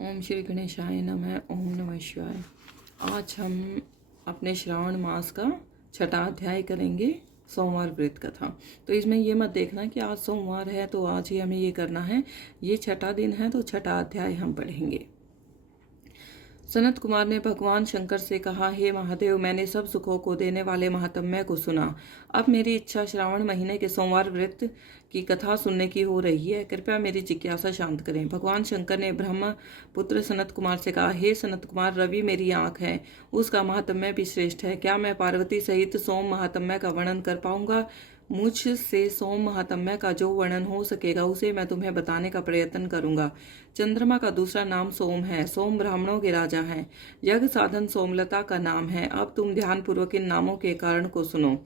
ओम श्री गणेशाय नमः। ओम नमः शिवाय। आज हम अपने श्रावण मास का छठा अध्याय करेंगे, सोमवार व्रत कथा। तो इसमें ये मत देखना कि आज सोमवार है तो आज ही हमें ये करना है। ये छठा दिन है तो छठा अध्याय हम पढ़ेंगे। सनत कुमार ने भगवान शंकर से कहा, हे महादेव, मैंने सब सुखों को देने वाले महात्म्य को सुना। अब मेरी इच्छा श्रावण महीने के सोमवार व्रत की कथा सुनने की हो रही है। कृपया मेरी जिज्ञासा शांत करें। भगवान शंकर ने ब्रह्म पुत्र सनत कुमार से कहा, हे सनत कुमार, रवि मेरी आंख है, उसका महात्म्य भी श्रेष्ठ है। क्या मैं पार्वती सहित सोम महात्म्य का वर्णन कर पाऊंगा? मुझसे सोम महात्म्य का जो वर्णन हो सकेगा उसे मैं तुम्हें बताने का प्रयत्न करूंगा। चंद्रमा का दूसरा नाम सोम है। सोम ब्राह्मणों के राजा हैं। यज्ञ साधन सोमलता का नाम है। अब तुम ध्यान पूर्वक इन नामों के कारण को सुनो।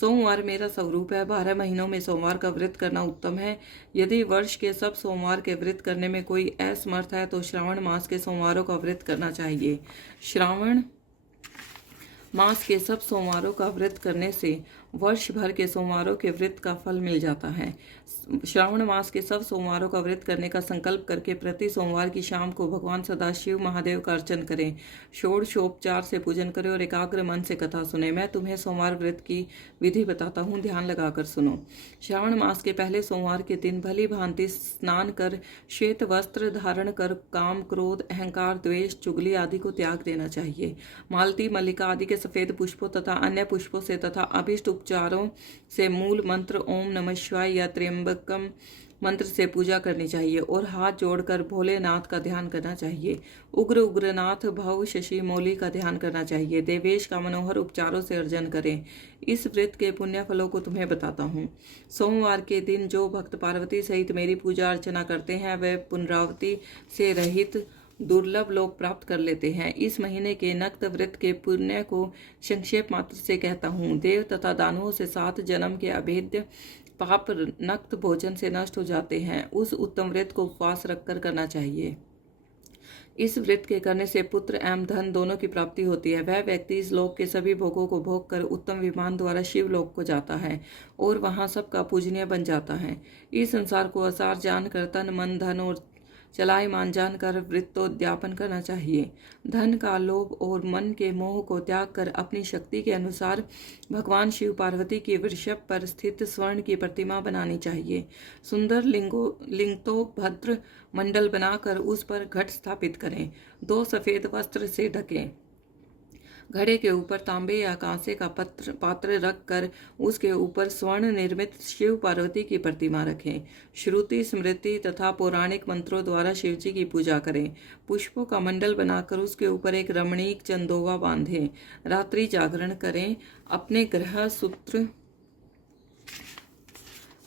सोमवार मेरा स्वरूप है। 12 महीनों में सोमवार का व्रत करना उत्तम है। यदि वर्ष के सब सोमवार के व्रत करने में कोई असमर्थ है तो श्रावण मास के सोमवारों का व्रत करना चाहिए। श्रावण मास के सब सोमवारों का व्रत करने से वर्ष भर के सोमवारों के व्रत का फल मिल जाता है। श्रावण मास के सब सोमवारों का व्रत करने का संकल्प करके प्रति सोमवार की शाम को भगवान सदाशिव महादेव का अर्चन करें। षोडशोपचार से पूजन करें और एकाग्र मन से कथा सुने। मैं तुम्हें सोमवार व्रत की विधि बताता हूँ, ध्यान लगाकर सुनो। श्रावण मास के पहले सोमवार के दिन भली भांति स्नान कर श्वेत वस्त्र धारण कर काम, क्रोध, अहंकार, द्वेष, चुगली आदि को त्याग देना चाहिए। मालती, मल्लिका आदि के सफेद पुष्पों तथा अन्य पुष्पों से तथा अभिष्ट उपचारों से मूल मंत्र ओम नमः शिवाय या त्र्यंबकम मंत्र से पूजा करनी चाहिए और हाथ जोड़कर भोलेनाथ का ध्यान करना चाहिए। उग्र उग्रनाथ भव शशि मौली का ध्यान करना चाहिए। देवेश का मनोहर उपचारों से अर्जन करें। इस व्रत के पुण्य फलों को तुम्हें बताता हूँ। सोमवार के दिन जो भक्त पार्वती सहित मेरी पूजा अर्चना करते हैं वे पुनरावृत्ति से रहित दुर्लभ लोक प्राप्त कर लेते हैं। इस महीने के नक्त व्रत के पुण्य को संक्षेप मात्र से कहता हूँ। देव तथा दानवों से 7 जन्म के अभेद्य पाप नक्त भोजन से नष्ट हो जाते हैं। उस उत्तम व्रत को उपवास रखकर करना चाहिए। इस व्रत के करने से पुत्र एवं धन दोनों की प्राप्ति होती है। वह व्यक्ति इस लोक के सभी भोगों को भोग कर उत्तम विमान द्वारा शिव लोक को जाता है और वहां सबका पूजनीय बन जाता है। इस संसार को असार जानकर तन मन धन और चलायमान जानकर वृत्तोद्यापन करना चाहिए। धन का लोभ और मन के मोह को त्याग कर अपनी शक्ति के अनुसार भगवान शिव पार्वती की वृषभ पर स्थित स्वर्ण की प्रतिमा बनानी चाहिए। सुंदर लिंगतो भद्र मंडल बनाकर उस पर घट स्थापित करें। 2 सफेद वस्त्र से ढकें। घड़े के ऊपर तांबे या कांसे का पात्र रखकर उसके ऊपर स्वर्ण निर्मित शिव पार्वती की प्रतिमा रखें। श्रुति, स्मृति तथा पौराणिक मंत्रों द्वारा शिवजी की पूजा करें। पुष्पों का मंडल बनाकर उसके ऊपर एक रमणीक चंदोवा बांधें। रात्रि जागरण करें। अपने ग्रह सूत्र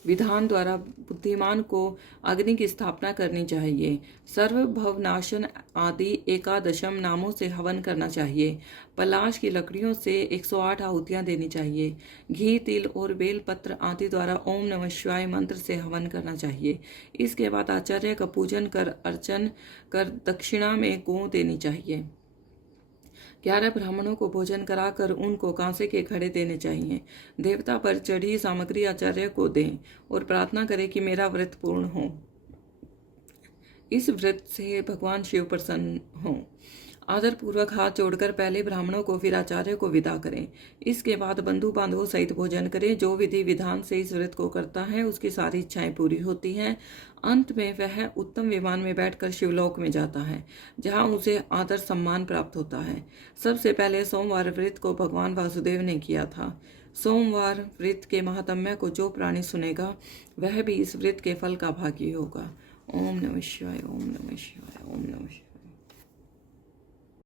विधान द्वारा बुद्धिमान को अग्नि की स्थापना करनी चाहिए। सर्वभवनाशन आदि 11 नामों से हवन करना चाहिए। पलाश की लकड़ियों से 108 आहुतियां देनी चाहिए। घी, तिल और बेलपत्र आदि द्वारा ओम नमः शिवाय मंत्र से हवन करना चाहिए। इसके बाद आचार्य का पूजन कर अर्चन कर दक्षिणा में गौ देनी चाहिए। 11 ब्राह्मणों को भोजन कराकर उनको कांसे के घड़े देने चाहिए। देवता पर चढ़ी सामग्री आचार्य को दें और प्रार्थना करें कि मेरा व्रत पूर्ण हो। इस व्रत से भगवान शिव प्रसन्न हों। आदर पूर्वक हाथ जोड़कर पहले ब्राह्मणों को फिर आचार्य को विदा करें। इसके बाद बंधु बांधवों सहित भोजन करें। जो विधि विधान से इस व्रत को करता है उसकी सारी इच्छाएं पूरी होती हैं। अंत में वह उत्तम विमान में बैठकर शिवलोक में जाता है जहां उसे आदर सम्मान प्राप्त होता है। सबसे पहले सोमवार व्रत को भगवान वासुदेव ने किया था। सोमवार व्रत के महात्म्य को जो प्राणी सुनेगा वह भी इस व्रत के फल का भागी होगा। ओम नमः शिवाय, ओम नमः शिवाय, ओम नमः शिवाय।